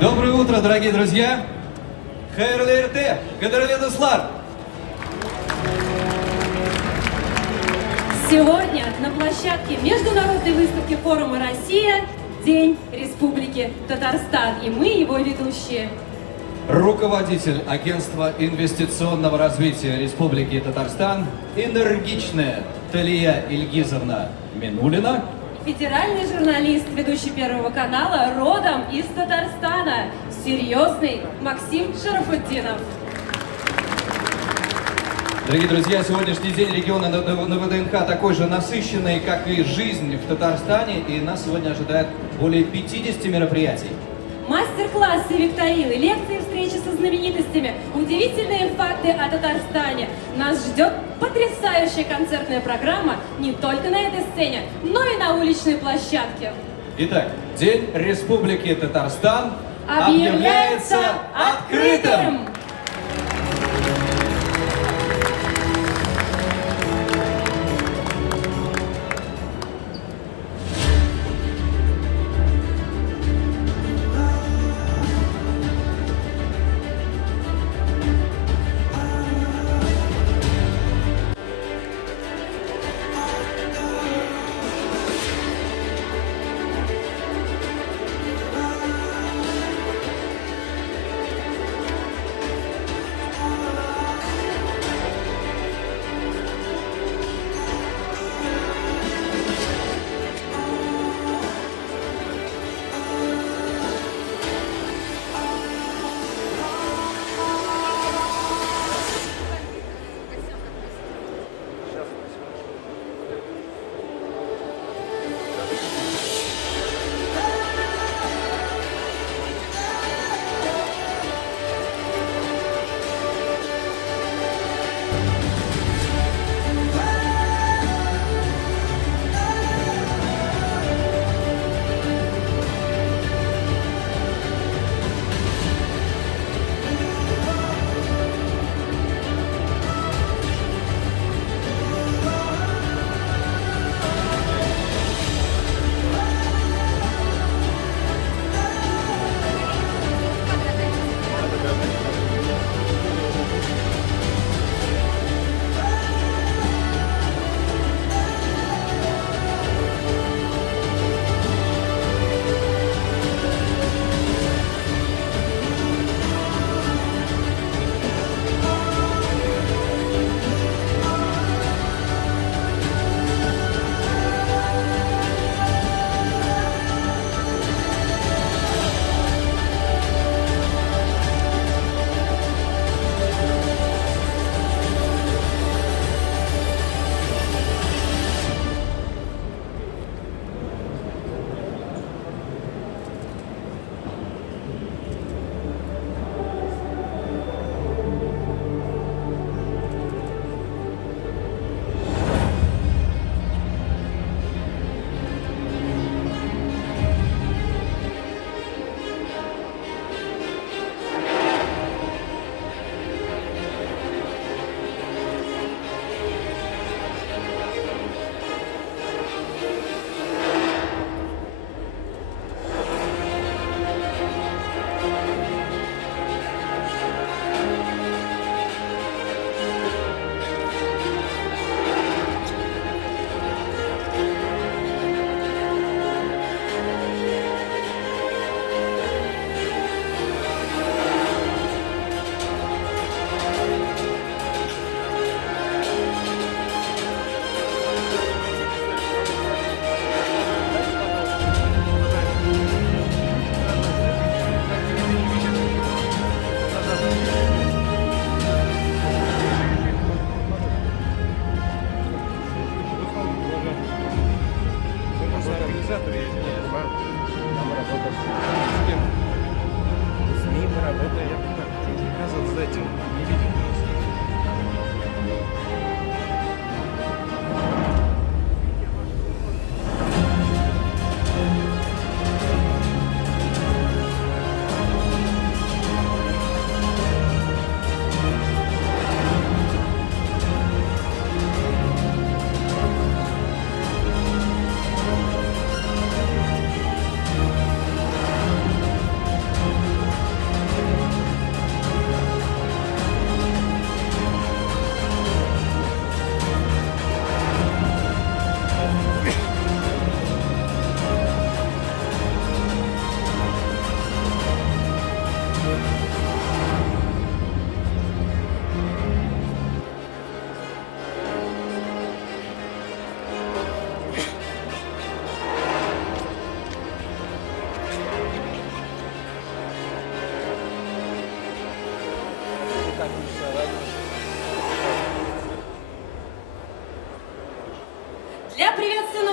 Доброе утро, дорогие друзья! Хайырлы эрте, кадірлі достар! Сегодня на площадке международной выставки форума «Россия» День Республики Татарстан. И мы его ведущие. Руководитель агентства инвестиционного развития Республики Татарстан, энергичная Талия Ильгизовна Минулина. Федеральный журналист, ведущий Первого канала, родом из Татарстана. Серьезный Максим Шарафутдинов. Дорогие друзья, сегодняшний день региона на ВДНХ такой же насыщенный, как и жизнь в Татарстане. И нас сегодня ожидает более 50 мероприятий. Мастер-классы, викторины, лекции, встречи со знаменитостями, удивительные факты о Татарстане. Нас ждет потрясающая концертная программа не только на этой сцене, но и на уличной площадке. Итак, День Республики Татарстан Объявляется открытым!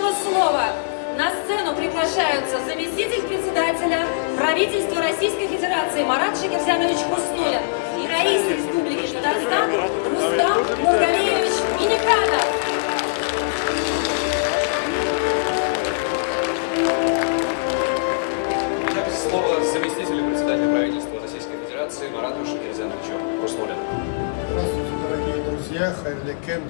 заключительного слова на сцену приглашаются заместитель председателя правительства Российской Федерации Марат Шакирзянович Хуснуллин и раис Республики Татарстан Рустам Нургалиевич Миниканов. Итак, слово заместителю председателя правительства Российской Федерации Марату Шакирзяновичу Хуснуллину. Здравствуйте, дорогие друзья, хайрле кем.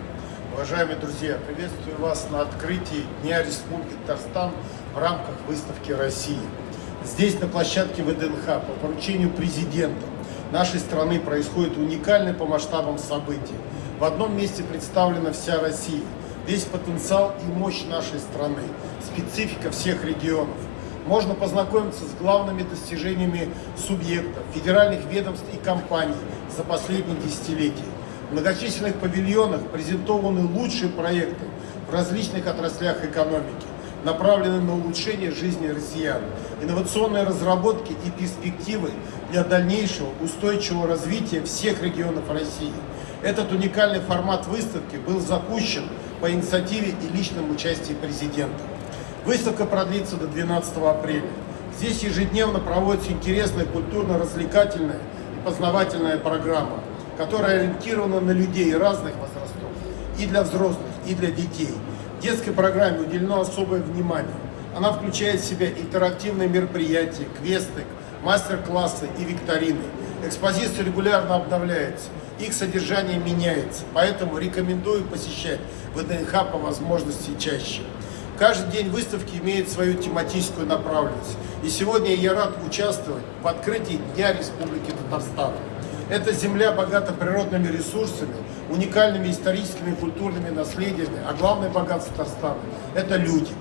Уважаемые друзья, приветствую вас на открытии Дня Республики Татарстан в рамках выставки России. Здесь, на площадке ВДНХ, по поручению президента нашей страны происходит уникальное по масштабам событие. В одном месте представлена вся Россия, весь потенциал и мощь нашей страны, специфика всех регионов. Можно познакомиться с главными достижениями субъектов, федеральных ведомств и компаний за последние десятилетия. В многочисленных павильонах презентованы лучшие проекты в различных отраслях экономики, направленные на улучшение жизни россиян, инновационные разработки и перспективы для дальнейшего устойчивого развития всех регионов России. Этот уникальный формат выставки был запущен по инициативе и личному участию президента. Выставка продлится до 12 апреля. Здесь ежедневно проводится интересная культурно-развлекательная и познавательная программа, которая ориентирована на людей разных возрастов, и для взрослых, и для детей. Детской программе уделено особое внимание. Она включает в себя интерактивные мероприятия, квесты, мастер-классы и викторины. Экспозиция регулярно обновляется, их содержание меняется, поэтому рекомендую посещать ВДНХ по возможности чаще. Каждый день выставки имеет свою тематическую направленность. И сегодня я рад участвовать в открытии Дня Республики Татарстан. Эта земля богата природными ресурсами, уникальными историческими и культурными наследиями, а главное богатство Татарстана – это люди.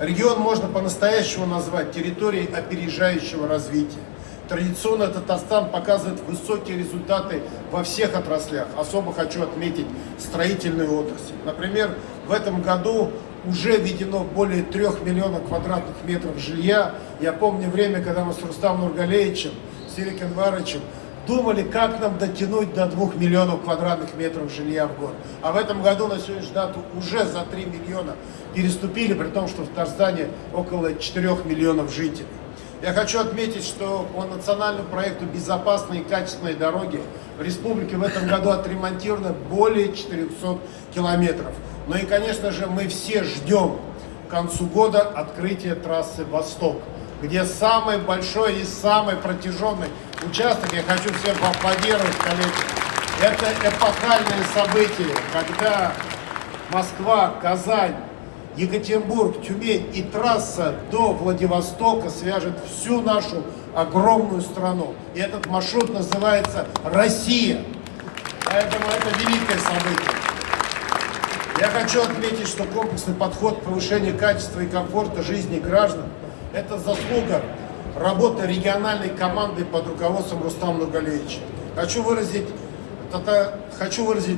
Регион можно по-настоящему назвать территорией опережающего развития. Традиционно Татарстан показывает высокие результаты во всех отраслях. Особо хочу отметить строительную отрасль. Например, в этом году уже введено более 3 миллионов квадратных метров жилья. Я помню время, когда мы с Рустамом Нургалиевичем, с Ириком Варовичем думали, как нам дотянуть до 2 миллионов квадратных метров жилья в год. А в этом году на сегодняшнюю дату уже за 3 миллиона переступили, при том, что в Татарстане около 4 миллионов жителей. Я хочу отметить, что по национальному проекту «Безопасные и качественные дороги» в республике в этом году отремонтировано более 400 километров. Ну и, конечно же, мы все ждем к концу года открытия трассы «Восток», где самый большой и самый протяженный участок. Я хочу всем поаплодировать, коллеги. Это эпохальное событие, когда Москва, Казань, Екатеринбург, Тюмень и трасса до Владивостока свяжет всю нашу огромную страну. И этот маршрут называется «Россия». Поэтому это великое событие. Я хочу отметить, что комплексный подход к повышению качества и комфорта жизни граждан – это заслуга работы региональной команды под руководством Рустама Нургалиевича. Хочу выразить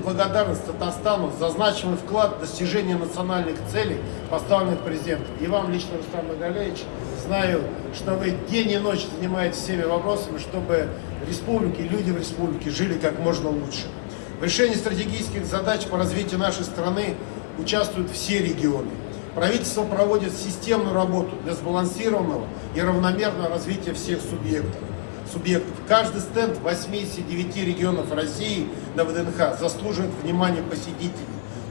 благодарность Татарстану за значимый вклад в достижение национальных целей, поставленных президентом. И вам лично, Рустам Нургалиевич, знаю, что вы день и ночь занимаетесь всеми вопросами, чтобы республики, люди в республике жили как можно лучше. В решении стратегических задач по развитию нашей страны участвуют все регионы. Правительство проводит системную работу для сбалансированного и равномерного развития всех субъектов. Каждый стенд 89 регионов России на ВДНХ заслуживает внимания посетителей.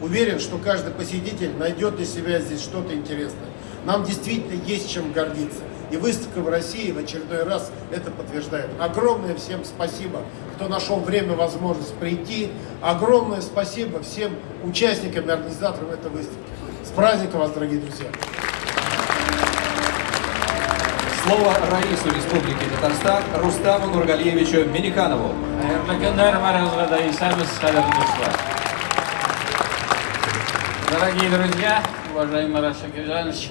Уверен, что каждый посетитель найдет для себя здесь что-то интересное. Нам действительно есть чем гордиться. И выставка в России в очередной раз это подтверждает. Огромное всем спасибо, кто нашел время, возможность прийти. Огромное спасибо всем участникам и организаторам этой выставки. С праздником вас, дорогие друзья! Слово раису Республики Татарстан Рустаму Нургалиевичу Миниканову. Дорогие друзья, уважаемый Марат Шакирзянович,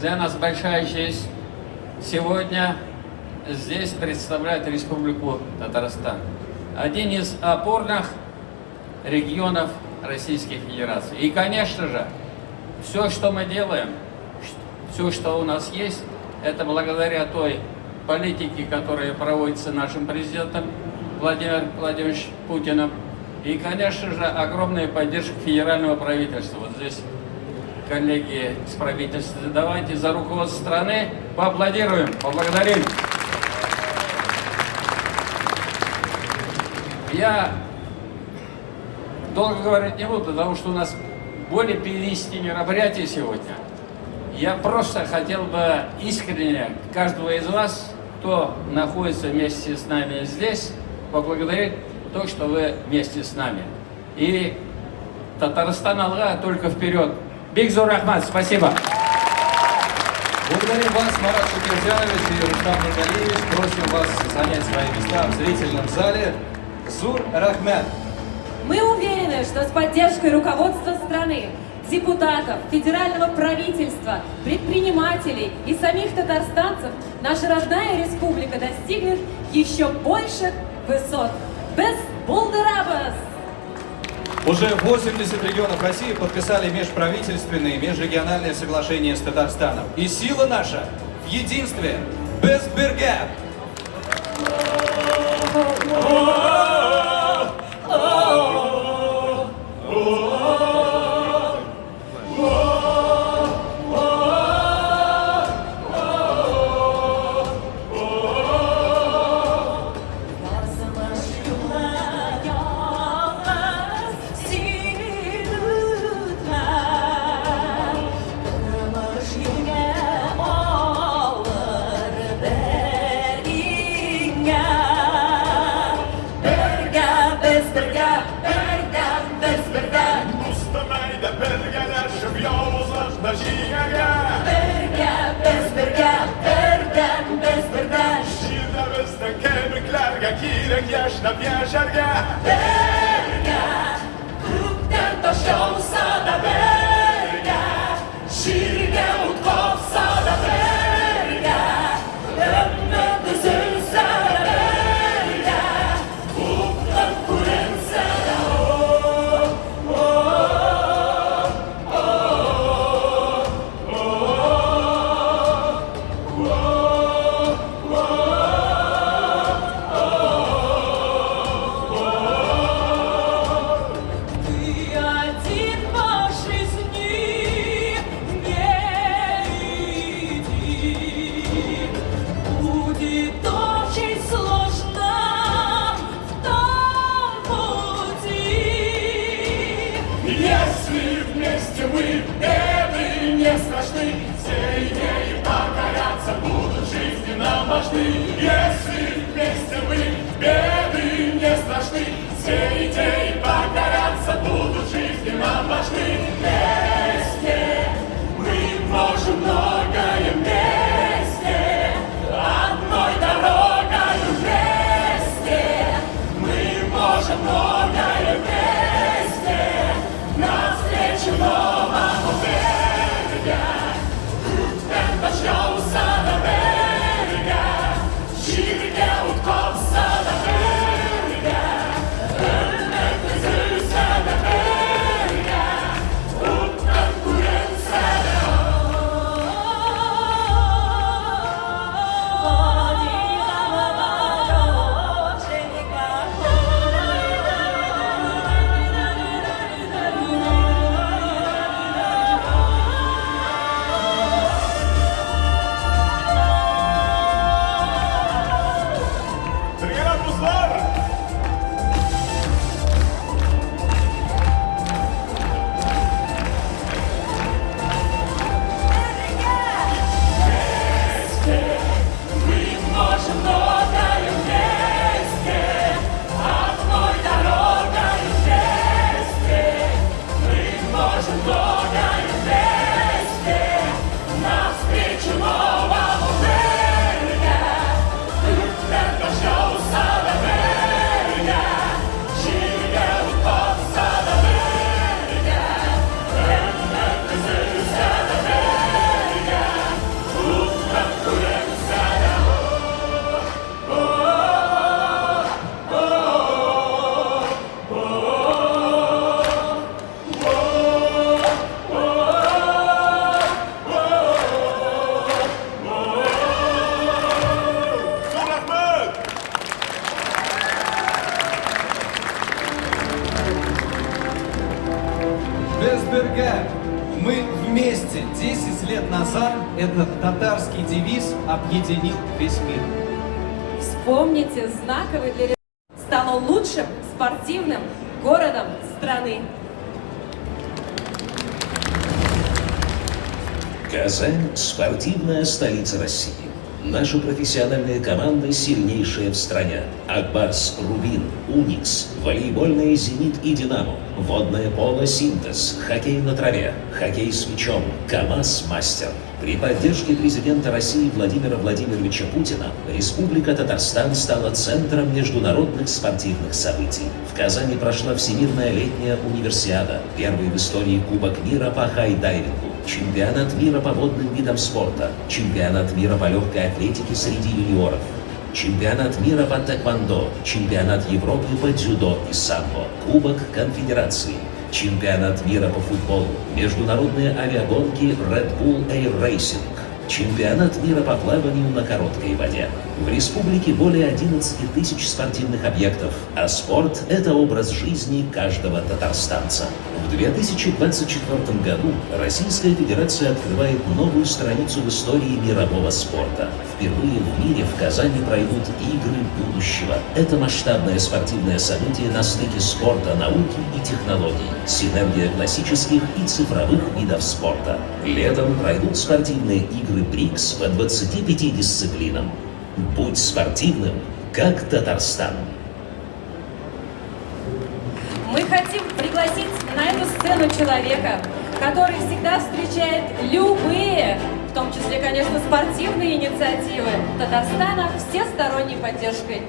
для нас большая честь сегодня здесь представлять Республику Татарстан. Один из опорных регионов Российской Федерации. И, конечно же, все, что мы делаем, все, что у нас есть, это благодаря той политике, которая проводится нашим президентом Владимиром Владимировичем Путиным. И, конечно же, огромная поддержка федерального правительства. Вот здесь коллеги из правительства. Давайте за руководство страны поаплодируем, поблагодарим. Я долго говорить не буду, потому что у нас более 50 мероприятий сегодня. Я просто хотел бы искренне каждого из вас, кто находится вместе с нами здесь, поблагодарить то, что вы вместе с нами. И Татарстан алга, только вперед. Бигзур Рахмат, спасибо. Благодарим вас, Марат Шакирджанович и Рустам Нургалиевич. Просим вас занять свои места в зрительном зале. Зур Рахмат. Мы уверены, что с поддержкой руководства страны, депутатов, федерального правительства, предпринимателей и самих татарстанцев наша родная республика достигнет еще больших высот. Без Булдырабас! Уже 80 регионов России подписали межправительственные, межрегиональные соглашения с Татарстаном. И сила наша в единстве. Без Бирге! Kirek yaşnab yaşarga Berga Ko'kdan tosh yog'sa da berga Shirga o't qopsa da berga Umid uzilsa da berga Ko'kdan ko'rinsa da Если вместе мы, беды не страшны, все идеи покоряться будут жизни нам важны. Если вместе мы, беды не страшны, все идеи покоряться будут жизни нам важны. Вместе мы можем многое, вместе одной дорогой вместе мы можем многое, вместе навстречу новому берега. Ko'kdan tosh yog'sa da berga Shirga o't qopsa da berga Umid uzilsa da berga Ko'kdan ko'rinsa da Без Бирге! Мы вместе 10 лет назад этот татарский девиз объединил весь мир. Вспомните, знаковый для Рязани стал лучшим спортивным городом страны. Казань – спортивная столица России. Наши профессиональные команды сильнейшие в стране. Акбарс, Рубин, Уникс, волейбольные Зенит и Динамо, водное поло Синтез, хоккей на траве, хоккей с мячом, КамАЗ Мастер. При поддержке президента России Владимира Владимировича Путина Республика Татарстан стала центром международных спортивных событий. В Казани прошла Всемирная летняя универсиада, первый в истории Кубок мира по хайдайвингу, чемпионат мира по водным видам спорта, чемпионат мира по легкой атлетике среди юниоров, чемпионат мира по тэквондо, чемпионат Европы по дзюдо и самбо, Кубок конфедерации, чемпионат мира по футболу, международные авиагонки Red Bull Air Racing, чемпионат мира по плаванию на короткой воде. В республике более 11 тысяч спортивных объектов, а спорт – это образ жизни каждого татарстанца. В 2024 году Российская Федерация открывает новую страницу в истории мирового спорта. Впервые в мире в Казани пройдут Игры будущего. Это масштабное спортивное событие на стыке спорта, науки и технологий, синергия классических и цифровых видов спорта. Летом пройдут спортивные игры БРИКС по 25 дисциплинам. Будь спортивным, как Татарстан. Мы хотим пригласить на эту сцену человека, который всегда встречает любые, в том числе, конечно, спортивные инициативы Татарстана всесторонней поддержкой.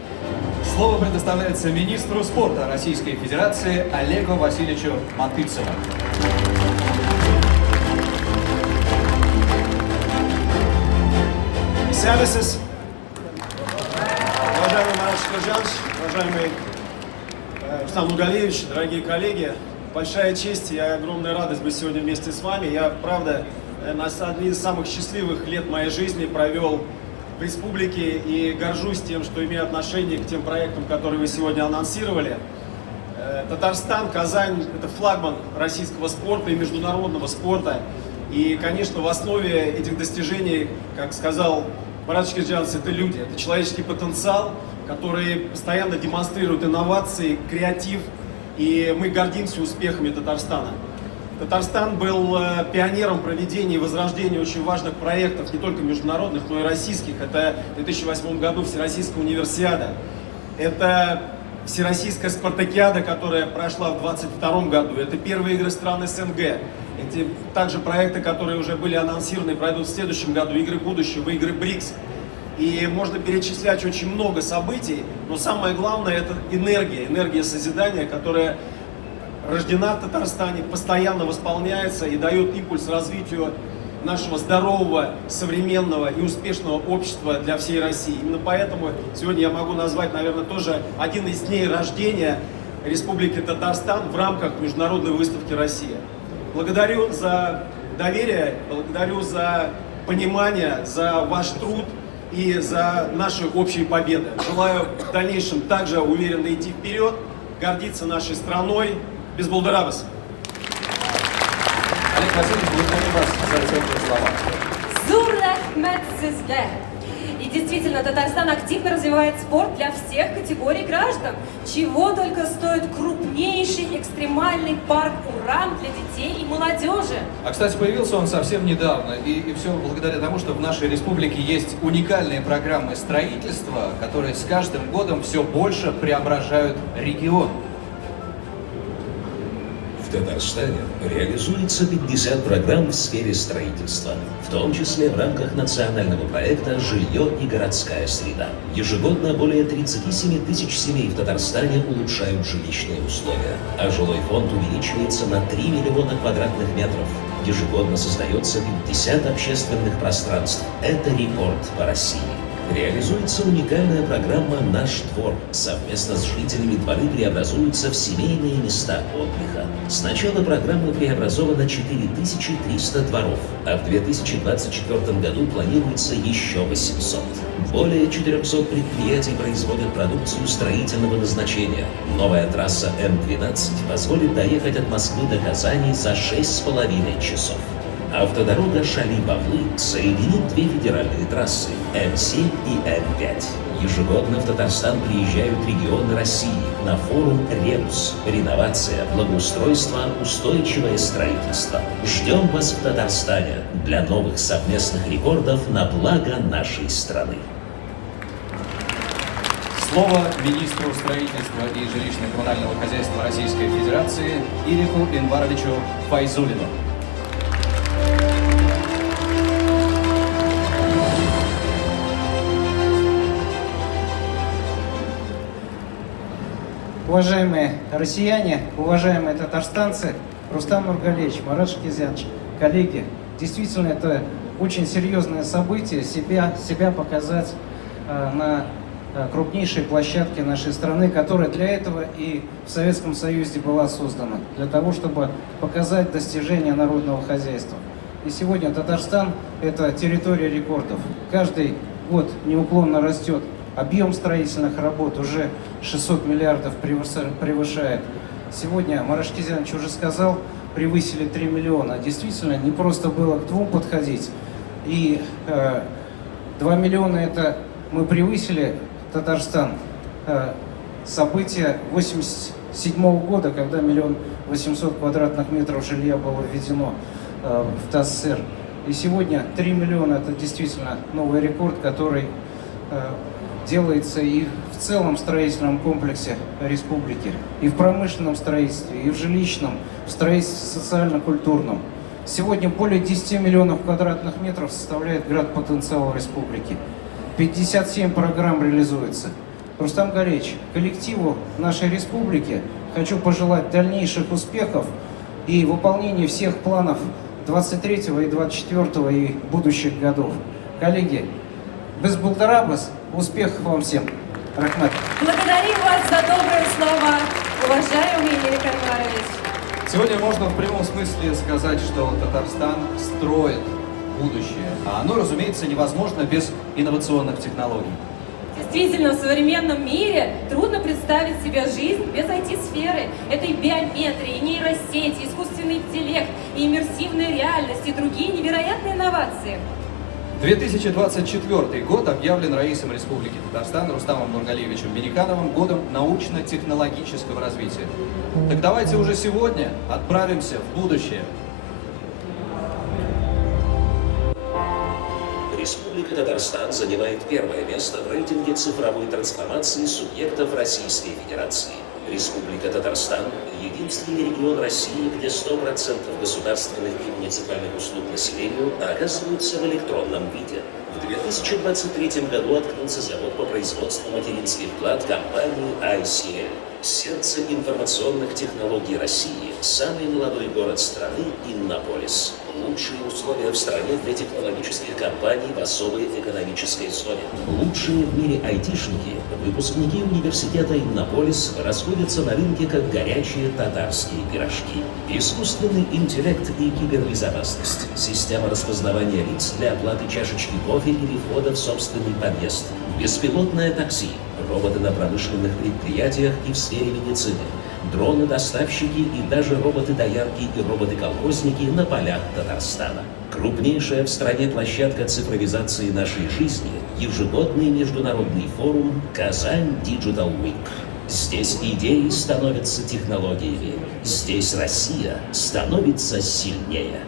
Слово предоставляется министру спорта Российской Федерации Олегу Васильевичу Матыцеву. Services. Уважаемый Марат Шакиржанович, уважаемый Рустам Нургалиевич, дорогие коллеги, большая честь и огромная радость быть сегодня вместе с вами. Я, правда, одни из самых счастливых лет моей жизни провел в республике и горжусь тем, что имею отношение к тем проектам, которые вы сегодня анонсировали. Татарстан, Казань – это флагман российского спорта и международного спорта. И, конечно, в основе этих достижений, как сказал Марат Шакиржанович, это люди, это человеческий потенциал, который постоянно демонстрирует инновации, креатив, и мы гордимся успехами Татарстана. Татарстан был пионером проведения и возрождения очень важных проектов, не только международных, но и российских. Это в 2008 году Всероссийская универсиада, это Всероссийская спартакиада, которая прошла в 2022 году, это первые игры стран СНГ. Эти также проекты, которые уже были анонсированы, пройдут в следующем году, игры будущего, игры БРИКС. И можно перечислять очень много событий, но самое главное – это энергия созидания, которая рождена в Татарстане, постоянно восполняется и дает импульс развитию нашего здорового, современного и успешного общества для всей России. Именно поэтому сегодня я могу назвать, наверное, тоже один из дней рождения Республики Татарстан в рамках Международной выставки «Россия». Благодарю за доверие, благодарю за понимание, за ваш труд и за наши общие победы. Желаю в дальнейшем также уверенно идти вперед, гордиться нашей страной. Безболдарабас. Олег Васильевич, благодарю вас за теплые слова. Зуррахмет сизле. И действительно, Татарстан активно развивает спорт для всех категорий граждан. Чего только стоит крупнейший экстремальный парк «Уран» для детей и молодежи. А, кстати, появился он совсем недавно, и все благодаря тому, что в нашей республике есть уникальные программы строительства, которые с каждым годом все больше преображают регион. В Татарстане реализуется 50 программ в сфере строительства, в том числе в рамках национального проекта «Жилье и городская среда». Ежегодно более 37 тысяч семей в Татарстане улучшают жилищные условия, а жилой фонд увеличивается на 3 миллиона квадратных метров. Ежегодно создается 50 общественных пространств. Это рекорд по России. Реализуется уникальная программа «Наш двор». Совместно с жителями дворы преобразуются в семейные места отдыха. С начала программы преобразовано 4300 дворов, а в 2024 году планируется еще 800. Более 400 предприятий производят продукцию строительного назначения. Новая трасса М12 позволит доехать от Москвы до Казани за 6,5 часов. Автодорога Шали-Бавлы соединит две федеральные трассы М7 и М5. Ежегодно в Татарстан приезжают регионы России на форум «Ребус». Реновация, благоустройство, устойчивое строительство. Ждем вас в Татарстане для новых совместных рекордов на благо нашей страны. Слово министру строительства и жилищно-коммунального хозяйства Российской Федерации Ириху Инваровичу Файзуллину. Уважаемые россияне, уважаемые татарстанцы, Рустам Нургалиевич, Марат Шакизянович, коллеги, действительно это очень серьезное событие, себя показать на крупнейшей площадке нашей страны, которая для этого и в Советском Союзе была создана, для того, чтобы показать достижения народного хозяйства. И сегодня Татарстан – это территория рекордов. Каждый год неуклонно растет объем строительных работ, уже 600 миллиардов превышает. Сегодня, Марат Шакизянович уже сказал, превысили 3 миллиона. Действительно, не просто было к двум подходить. И 2 миллиона это мы превысили Татарстан. Событие 1987 года, когда 1 800 000 квадратных метров жилья было введено в ТАССР. И сегодня 3 миллиона это действительно новый рекорд, который делается и в целом строительном комплексе республики, и в промышленном строительстве, и в жилищном, в строительстве социально-культурном. Сегодня более 10 миллионов квадратных метров составляет град-потенциал республики. 57 программ реализуется. Рустам Галеевич, коллективу нашей республики хочу пожелать дальнейших успехов и выполнения всех планов 23-го и 24-го и будущих годов. Коллеги, без булдарабас, успехов вам всем. Рахмат. Благодарим вас за добрые слова, уважаемый Ирих Инварович. Сегодня можно в прямом смысле сказать, что Татарстан строит будущее. А оно, разумеется, невозможно без инновационных технологий. Действительно, в современном мире трудно представить себе жизнь без IT-сферы. Это и биометрия, и нейросети, искусственный интеллект, и иммерсивная реальность, и другие невероятные инновации. 2024 год объявлен Раисом Республики Татарстан Рустамом Нургалиевичем Миникановым годом научно-технологического развития. Так давайте уже сегодня отправимся в будущее. Республика Татарстан занимает первое место в рейтинге цифровой трансформации субъектов Российской Федерации. Республика Татарстан – единственный регион России, где 100% государственных и муниципальных услуг населению оказываются в электронном виде. В 2023 году открылся завод по производству материнских плат компании ICL. Сердце информационных технологий России – самый молодой город страны Иннополис. Лучшие условия в стране для технологических компаний в особой экономической зоне. Лучшие в мире айтишники, выпускники университета Иннополис, расходятся на рынке как горячие татарские пирожки. Искусственный интеллект и кибербезопасность. Система распознавания лиц для оплаты чашечки кофе или входа в собственный подъезд. Беспилотное такси. Роботы на промышленных предприятиях и в сфере медицины. Дроны-доставщики и даже роботы-доярки и роботы-колхозники на полях Татарстана. Крупнейшая в стране площадка цифровизации нашей жизни – ежегодный международный форум «Казань Digital Week». Здесь идеи становятся технологиями. Здесь Россия становится сильнее.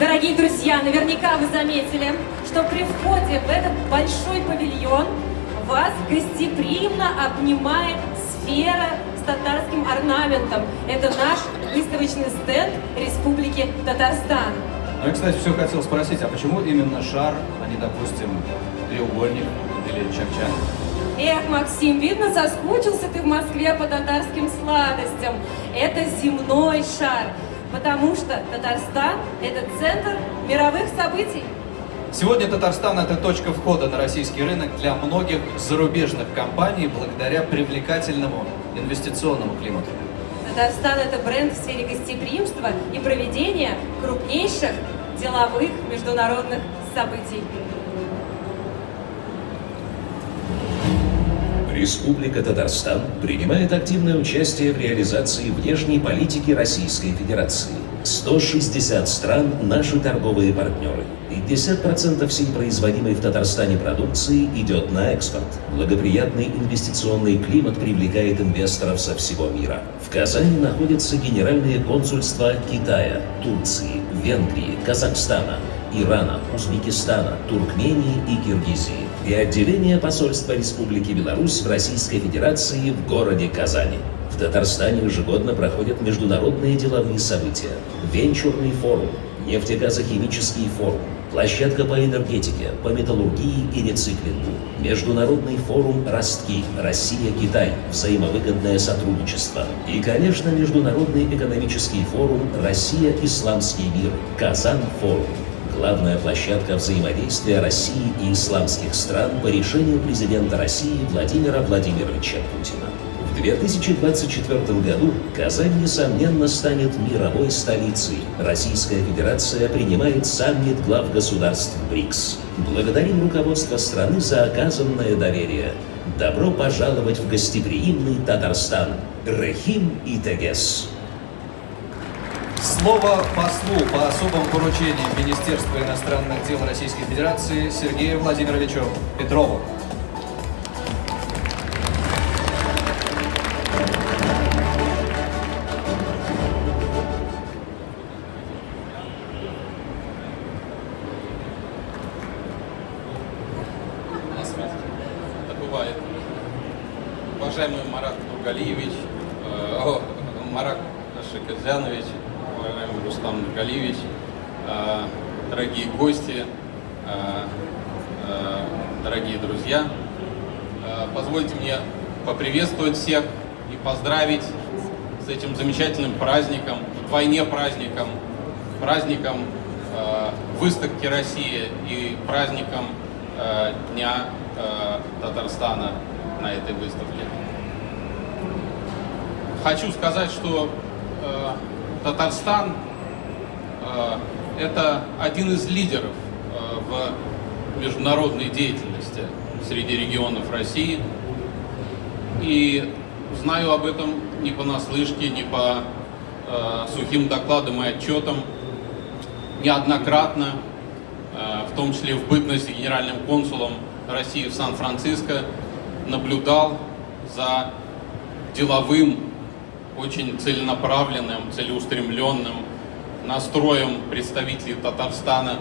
Дорогие друзья, наверняка вы заметили, что при входе в этот большой павильон вас гостеприимно обнимает сфера с татарским орнаментом. Это наш выставочный стенд Республики Татарстан. Ну и, кстати, все хотел спросить, а почему именно шар, а не, допустим, треугольник или чакчан? Эх, Максим, видно, соскучился ты в Москве по татарским сладостям. Это земной шар, потому что Татарстан – это центр мировых событий. Сегодня Татарстан – это точка входа на российский рынок для многих зарубежных компаний благодаря привлекательному инвестиционному климату. Татарстан – это бренд в сфере гостеприимства и проведения крупнейших деловых международных событий. Республика Татарстан принимает активное участие в реализации внешней политики Российской Федерации. 160 стран – наши торговые партнеры. 50% всей производимой в Татарстане продукции идет на экспорт. Благоприятный инвестиционный климат привлекает инвесторов со всего мира. В Казани находятся генеральные консульства Китая, Турции, Венгрии, Казахстана, Ирана, Узбекистана, Туркмении и Киргизии и отделение посольства Республики Беларусь в Российской Федерации в городе Казани. В Татарстане ежегодно проходят международные деловые события. Венчурный форум, нефтегазохимический форум, площадка по энергетике, по металлургии и рециклингу, международный форум «Ростки», Россия-Китай, взаимовыгодное сотрудничество и, конечно, международный экономический форум «Россия-Исламский мир», Казан-форум. Главная площадка взаимодействия России и исламских стран по решению президента России Владимира Владимировича Путина. В 2024 году Казань, несомненно, станет мировой столицей. Российская Федерация принимает саммит глав государств БРИКС. Благодарим руководство страны за оказанное доверие. Добро пожаловать в гостеприимный Татарстан. Рахим и Тегес. Слово послу по особым поручениям Министерства иностранных дел Российской Федерации Сергею Владимировичу Петрову. Это бывает. Уважаемый Марат Нургалиевич, Марат Шакирзянович, уважаемый Рустам Нургалиевич, дорогие гости, дорогие друзья, позвольте мне поприветствовать всех и поздравить с этим замечательным праздником, вдвойне праздником, выставки России и праздником Дня Татарстана на этой выставке. Хочу сказать, что Татарстан это один из лидеров в международной деятельности среди регионов России. И знаю об этом не понаслышке, не по сухим докладам и отчетам. Неоднократно, в том числе в бытности генеральным консулом России в Сан-Франциско, наблюдал за деловым, очень целенаправленным, целеустремленным настроем представителей Татарстана,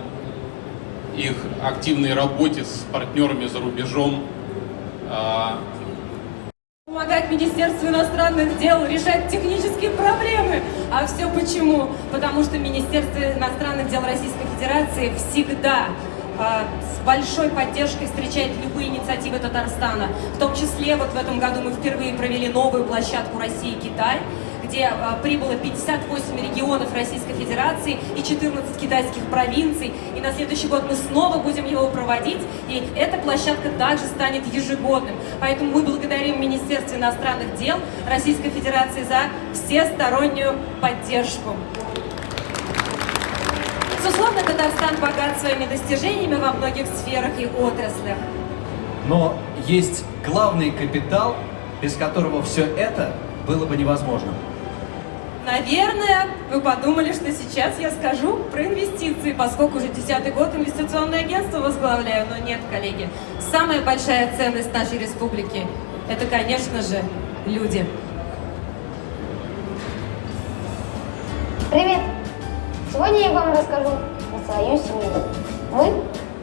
их активной работе с партнерами за рубежом. Помогать Министерству иностранных дел решать технические проблемы. А все почему? Потому что Министерство иностранных дел Российской Федерации всегда с большой поддержкой встречает любые инициативы Татарстана. В том числе вот в этом году мы впервые провели новую площадку Россия-Китай, где прибыло 58 регионов Российской Федерации и 14 китайских провинций. И на следующий год мы снова будем его проводить, и эта площадка также станет ежегодным. Поэтому мы благодарим Министерство иностранных дел Российской Федерации за всестороннюю поддержку. Безусловно, Татарстан богат своими достижениями во многих сферах и отраслях. Но есть главный капитал, без которого все это было бы невозможно. Наверное, вы подумали, что сейчас я скажу про инвестиции, поскольку уже 10-й год инвестиционное агентство возглавляю, но нет, коллеги. Самая большая ценность нашей республики – это, конечно же, люди. Привет! Сегодня я вам расскажу про свою семью. Мы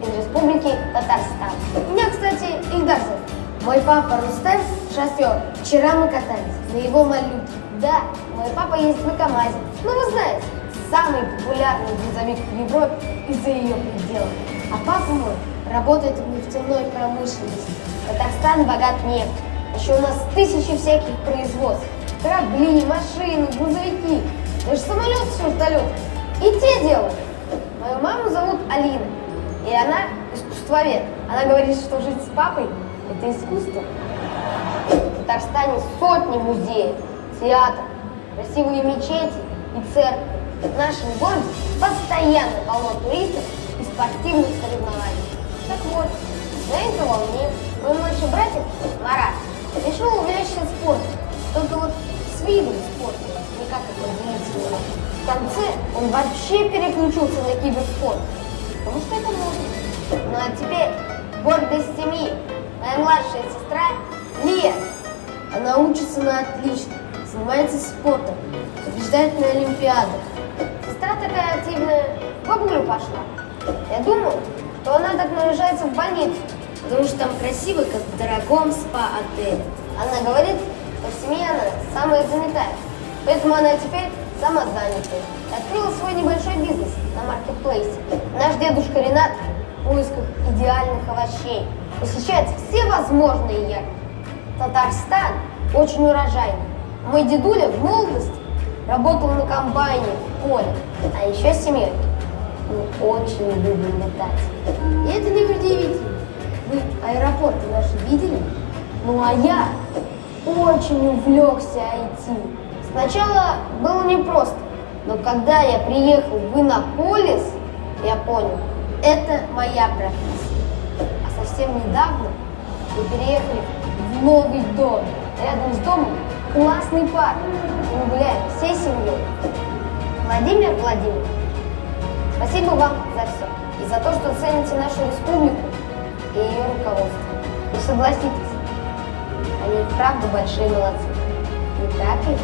из республики Татарстан. Меня, кстати, Ильдар зовут. Мой папа Рустем – шофер. Вчера мы катались на его малютке. Да, мой папа ездит на КамАЗе. Ну, вы знаете, самый популярный грузовик в Европе и за ее пределами. А папа мой работает в нефтяной промышленности. Татарстан богат нефтью. Еще у нас тысячи всяких производств. Корабли, машины, грузовики. Даже самолеты с вертолетом. И те делают. Мою маму зовут Алина. И она искусствовед. Она говорит, что жить с папой – это искусство. В Татарстане сотни музеев, театров, красивые мечети и церкви. В нашем городе постоянно полно туристов и спортивных соревнований. Так вот, на этой волне мой младший братик Марат решил увлечься спортом. Только вот с видом спорта, не как определить его. В конце он вообще переключился на киберспорт, потому что это можно. Ну а теперь гордость семьи. Моя младшая сестра Лия. Она учится на отлично, занимается спортом, побеждает на Олимпиадах. Сестра такая активная, в бабулю пошла. Я думаю, что она так наряжается в больницу, потому что там красиво, как в дорогом спа-отеле. Она говорит, что в семье она самая занятая, поэтому она теперь самозанятая. Открыла свой небольшой бизнес на маркетплейсе. Наш дедушка Ренат в поисках идеальных овощей посещает все возможные ягоды. Татарстан очень урожайный. Мой дедуля в молодости работал на комбайне в поле. А еще с семьей мы очень любим летать. И это не удивительно. Вы аэропорты наши видели? Ну а я очень увлекся IT. Сначала было непросто, но когда я приехал в Иннополис, я понял, это моя профессия. А совсем недавно мы переехали в новый дом. Рядом с домом классный парк. И мы гуляем всей семьей. Владимир Владимирович, спасибо вам за все. И за то, что цените нашу республику и ее руководство. И согласитесь, они правда большие молодцы. Не так ли?